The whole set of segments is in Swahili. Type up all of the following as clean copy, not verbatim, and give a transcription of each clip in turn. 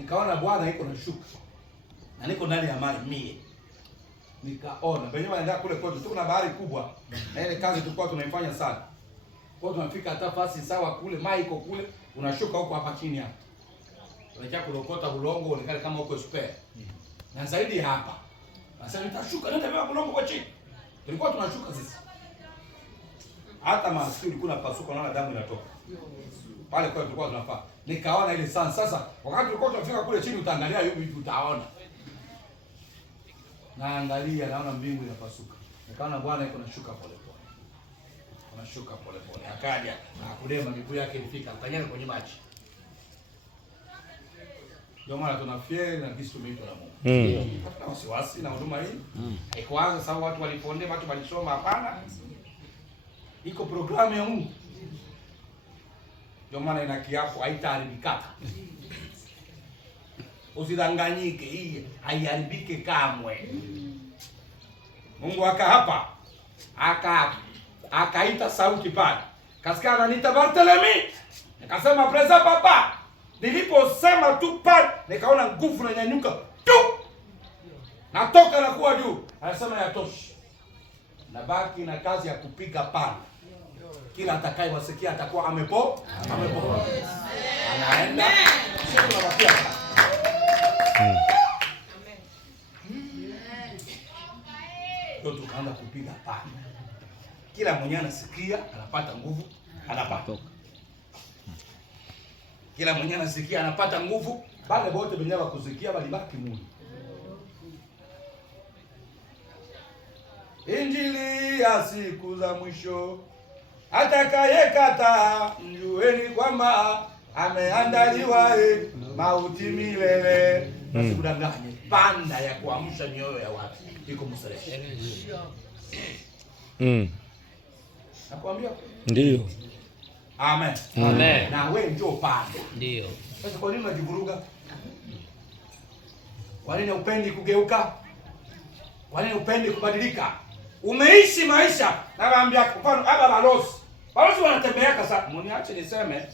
Nikaona Bwana iko na shuka. Na niko ndani ya maji mie. Nikaona wenyewe wanaenda kule kwetu, tuko na bahari kubwa. Na ile kazi tulikuwa tunaifanya sana. Kwa tunafika hata fasi sawa kule, maji iko kule, unashuka huko hapa chini hapa. Unataka kulokota ulongo uonekane kama uko spare. Na zaidi hapa. Sasa nitashuka, nenda beba ulongo kwa chini. Tulikuwa tunashuka sisi. Hata masikio ilikuwa inapasuka, naona damu inatoka. Pale kwa tulikuwa tunafaa. Nikaona ile sana. Sasa wakati tulikuwa tunafika kule chini utaangalia hivi utaona. Naangalia naona mbingu inapasuka. Nikaona Bwana yuko anashuka pole pole. Anashuka pole pole. Akaja akudema miguu yake ilifika akanyana kwenye maji. Ndio maana tunafieri na Kristo tumeitwa na Mungu. Hatuna wasiwasi na huduma hii. Haikuanza sababu watu waliponde, watu walisoma, hapana. Iko programu ya Mungu. Ndio maana ina kiapo haitaharibika. Usidanganyike, hii haiharibike kamwe. Mungu hapa akaita sauti pale. Kasikia ananiita Barthelemy. Nikasema presa papa. Niliposema tu pale nikaona nguvu na nyanyuka tu. Natoka na kuwa juu. Anasema yatoshi. Nabaki na kazi ya kupiga pale. Kila atakayewasikia atakuwa amepo. Anaenda. Sio tunabakia. Ndio tukaanza kupiga pale. Kila mwenye anasikia anapata nguvu, anapata. Kila mwenye anasikia anapata nguvu, wale wote wenyewe wakusikia walibaki Mungu. Injili ya siku za mwisho. Atakayekata mjueni kwamba ameandaliwa mauti milele. Basi kudanganye panda ya kuamsha mioyo ya watu iko msalesi. Nakwambia ndio. Amen. Amen. Na wewe ndio panda. Ndio. Sasa kwa nini unajivuruga? Kwa nini upendi kugeuka? Kwa nini upendi kubadilika? Umeishi maisha, nawaambia mfano hapa balozi. Balozi wanatembea kasa. Mniache niseme.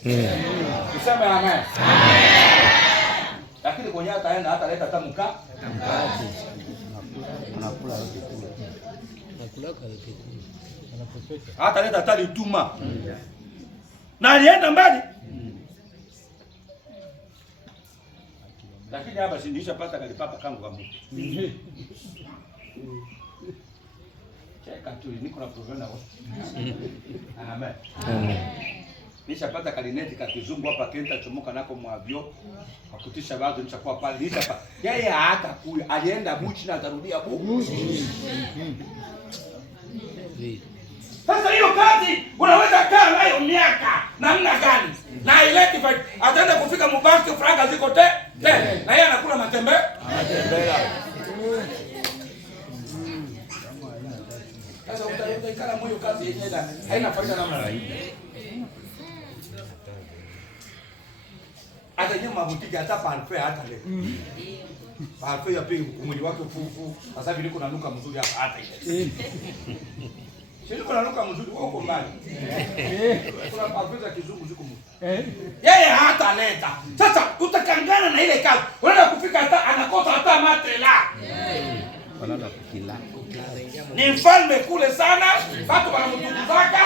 Niseme amen. Lakini kwenye ataenda hata leta hata mkaa. Anakula yote kule. Anakula yote kule. Anapopeka. Hata leta hata lituma. Na alienda mbali. Lakini hapa si nilishapata kalipapa kangu kwa mtu. Cheka tu niko na program na wote. Amen. Amen. Nishapata kalineti ka kizungu hapa kenta chomoka nako mwavyo. Akutisha watu nishakuwa pale nishapa. Yeye hata kule alienda buchi na atarudia buchi. Sasa hiyo kazi unaweza kaa nayo miaka namna gani? Na ileti ataenda kufika mbanki franga ziko te. Na yeye anakula matembe. Anatembea. Sasa utaikala moyo kazi yenyewe haina faida namna hiyo. Hata nyuma butiki hata parfait hata leo. Parfait ya pili mwili wake fufu. Sasa hivi niko nanuka mzuri hapa hata ile. Sio niko nanuka mzuri huko mbali. Kuna parfait za kizungu ziko mzuri. Yeye hata leta. Sasa utakangana na ile kazi. Unaenda kufika hata anakosa hata matela. Wanaenda kukila. Ni mfalme kule sana, watu wanamtukuzaka.